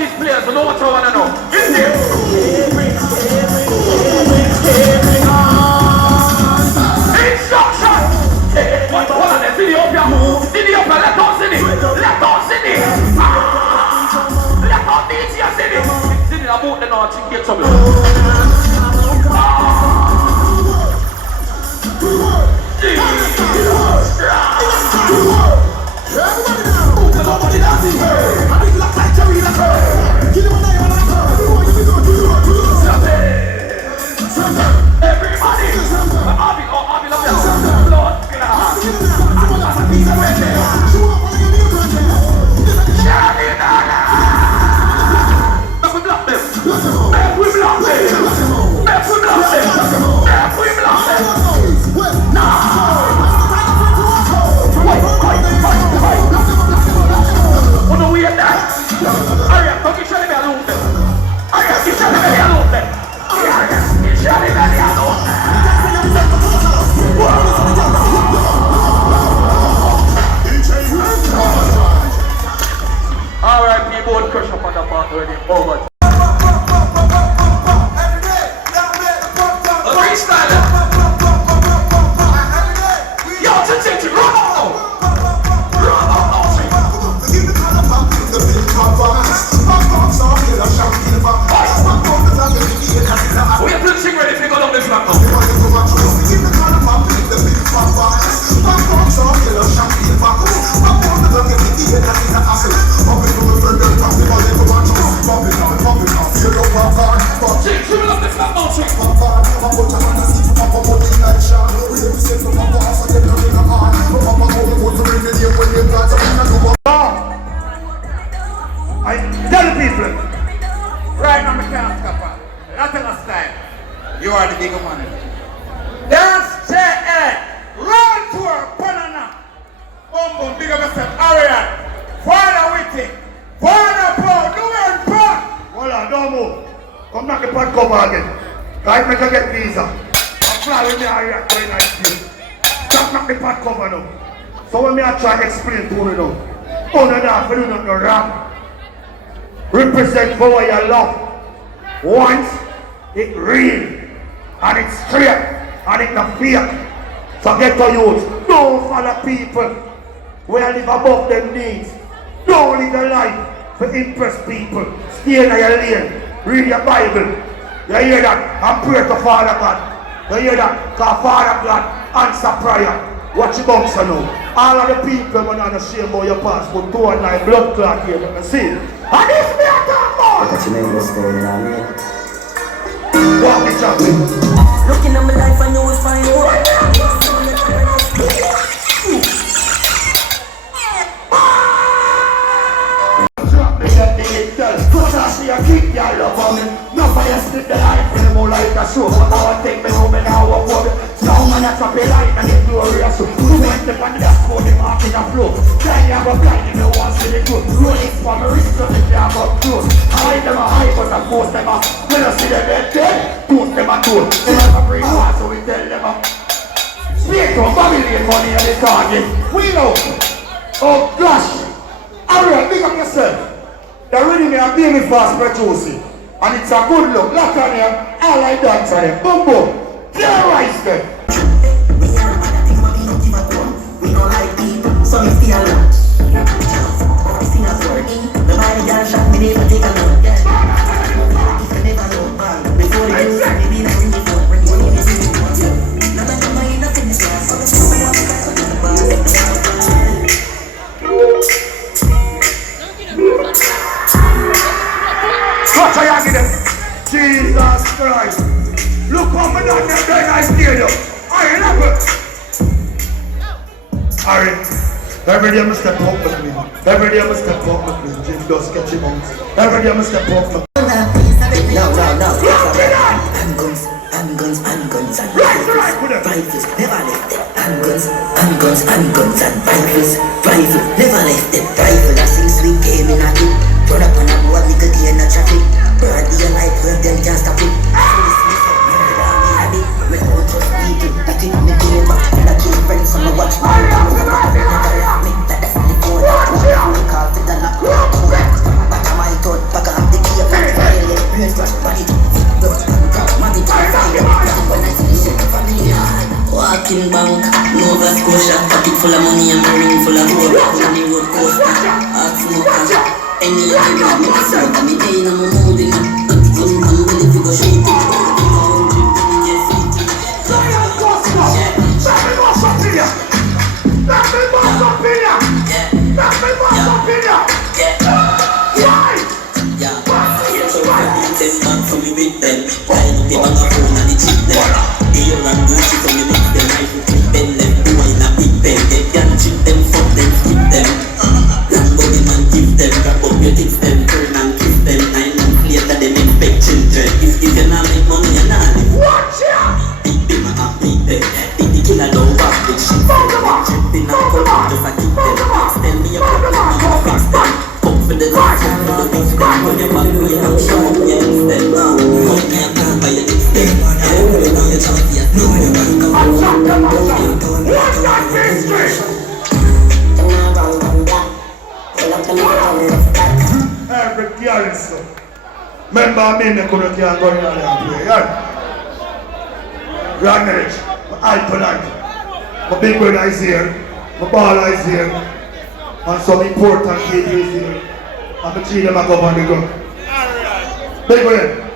overseas players, so know what I want to know. Is it? Instruction! What are they? See the Uptown? See the Uptown? Let us in it! Let us in it! Let us DJ in it! See the about the North, you get trouble. Nobody dancing. I think look like Jerry the Curve. Give him a name and a curve. Everybody. I'll be love you. Lord. Make we block them. Make we block them. Make we block them. Make we block them. Nah. On the way that, hurry up, don't get shot me alone then. Hurry up, get shot me alone then. Hurry up, get shot me alone. Alright, people would crush up on the part already. Over. Freestyle. Yo, change it, run out. We have to sing ready if you go down this lap now. I tell the people, right now, I can't stop. Latin style. You are the bigger one. Dance JA, Road Tour, Banana. Boom, boom, big up yourself. Ariel, Father Witty, Father Paul, Newell Park. Hold on, don't move. Come knock the pot cover again. Right, make you get visa. I'm fly with me, Ariel, going nice to you. Stop knock the pot cover now. So when me I try to explain to you now, under that, for you not to rap. Represent for what you love. Once it's real and it's straight and it's not fake. So get to youth. Don't follow people where live above them needs. Don't live a life to impress people. Stay in your lane. Read your Bible. You hear that? And pray to Father God. You hear that? Because Father God answer prayer. Watch your bounce now. All of the people when I'm ashamed about your past, but 2 and 9 blood clot here, you can see. And this me a talk about. What's your name was there, you know what I mean? Walk it up. Looking at my life, I know it's fine. I keep your love on me. Nobody split the life anymore like a show. But now I take me home and now I walk it. Now man I drop a light and it's glorious. Who went up on the dashboard, the mark in the flow. Blind you have a blind if you want to see the good. Rolling for my wrist so they can't got close. I hide them a high but I force them up. When I see them dead, toast them a toast. They have a brain war so we tell them up. Speak to family money and the target. We know. Oh gosh. Alright, big up yourself. They're ready me a baby fast producing. And it's a good look. Look on them. All I dance on them. Boom boom. Terrorize them. We don't like people, so we feel alone. Singapore, the body girl shot me, never take a look. If you never know, before the news, maybe not when you phone. When you need to see me, no matter my nothing is last. So it's just one of Watch how you get them. Jesus Christ. Look how me done them then I steal you. I love it. Alright. Every day I step up with me. Every day I step up with me. Jim does sketchy monks. Every day I step up with me. No. Handguns, and rifles. Never left it. Handguns, and rifles. Never left it. Rifle, I sing sweet game in a two. Run up on a board, we could in a traffic. Burn the light, when them can't stop it. We don't trust people, that thing me do back. I kill friends on my watch. Never left me, that definitely go. We call for the lock. Back on my thought, back on Any other girl, me a sort of me Teino, me moving up. Not even I'm willing to go straight to Every girl is so. Remember me, I couldn't go in there and play, yeah? Right now, my eye tonight. My big brother is here, my baller is here, and some important people is here. And the three of them are go on the ground. Big brother.